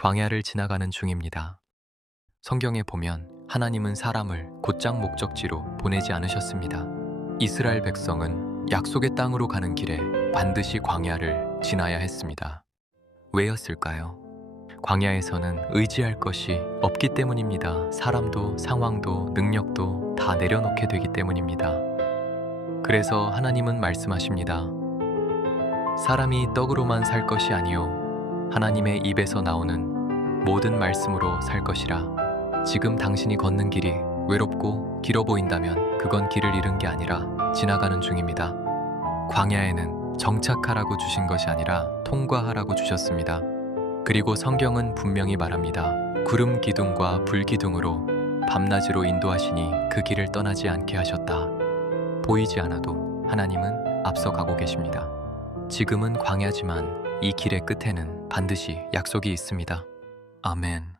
광야를 지나가는 중입니다. 성경에 보면 하나님은 사람을 곧장 목적지로 보내지 않으셨습니다. 이스라엘 백성은 약속의 땅으로 가는 길에 반드시 광야를 지나야 했습니다. 왜였을까요? 광야에서는 의지할 것이 없기 때문입니다. 사람도 상황도 능력도 다 내려놓게 되기 때문입니다. 그래서 하나님은 말씀하십니다. 사람이 떡으로만 살 것이 아니요 하나님의 입에서 나오는 모든 말씀으로 살 것이라. 지금 당신이 걷는 길이 외롭고 길어 보인다면 그건 길을 잃은 게 아니라 지나가는 중입니다. 광야에는 정착하라고 주신 것이 아니라 통과하라고 주셨습니다. 그리고 성경은 분명히 말합니다. 구름 기둥과 불 기둥으로 밤낮으로 인도하시니 그 길을 떠나지 않게 하셨다. 보이지 않아도 하나님은 앞서가고 계십니다. 지금은 광야지만 이 길의 끝에는 반드시 약속이 있습니다. 아멘.